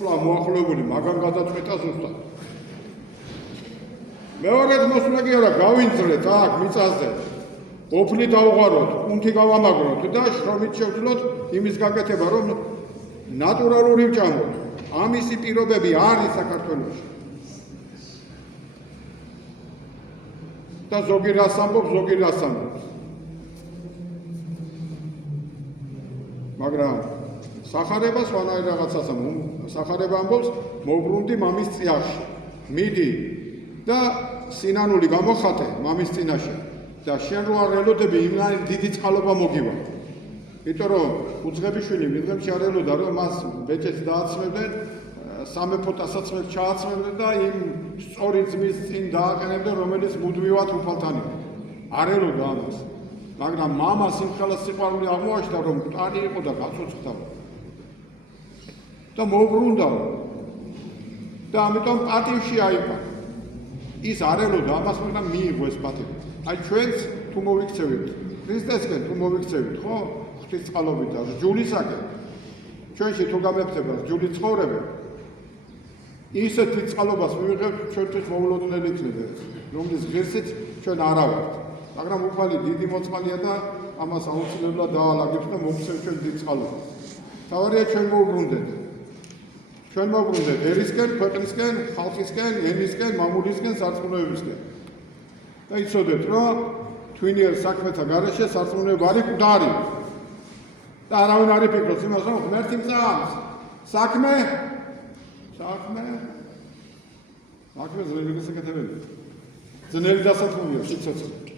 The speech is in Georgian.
ხლა მოახლოებული მაგან გადაწყვეტა ზუსტად. მეორედ მოსვლა კი არა, გავინწრეთ აქ მიწაზე. ოფლი დავუღაროთ, კუნთი გავამაგროთ და შრომით შევძლოთ იმის გაკეთება, რომ ნატურალური ვჭამოთ. ამისი პირობები არის საქართველოში. და ზოგი რას ამბობს, ზოგი რას ამბობს. მაგრამ სახარება სხვანაირ რაღაცას ამბობს. სახარება ამბობს, მოვბრუნდი მამის წიაღში. მიდი და სინანული გამოხატე მამის წინაშე და შენ რო არ ელოდები, იმნაირი დიდი წყალობა მოგივა. იმიტომ რომ უძღებიშვილი მიღემში არ ელოდა, რომ მას ბეჭედს დააცმევდნენ, სამეფო ტასაცმელს ჩააცმევდნენ და იმ სწორი ძმის წინ დააყენებდნენ, რომელიც მუდმივად უფალთან იყო. არ ელოდა ამას. მაგრამ მამას იმხელა სიყვარული აღმოაჩნდა, რომ მტარი იყო და გაცოცხლდა. და მოუბრუნდა. და ამიტომ პატივში აიყო. ის არ ელოდა ამას, მაგრამ მიიღო ეს პატივი. აი ჩვენც თუ მოვიქცევით, ქრისტესკენ თუ მოვიქცევით, ხო? ღვთისწყალობით და რჯულისაკენ. ჩვენში თუ გამეფდება რჯულის ცხოვრება, ისეთი წყალობას მივიღებთ, ჩვენთვის მოულოდნელი იქნება, რომლის ღირსით ჩვენ არა ვართ. მაგრამ უფალი დიდი მოწყალია და ამას აუცილებლად დაალაგებთ და მოგცევთ ჩვენ დიდ წყალობას. თავარია ჩვენ მოვუბრუნდეთ. ჩვენ მოვუბრუნდეთ ერისკენ, ქვეყნისკენ, ხალხისკენ, ენისკენ, მამულისკენ, სარწმუნოებისკენ. და იცოდეთ, რომ თვინიერ საქმეთა გარეშე სარწმუნოება არის მკვდარი. და არავინ არ იფიქროს იმას, რომ ღმერთი მწამს. საქმე ძნელი გასაკეთებელი. ძნელი დასათმულია სიცოცხლე.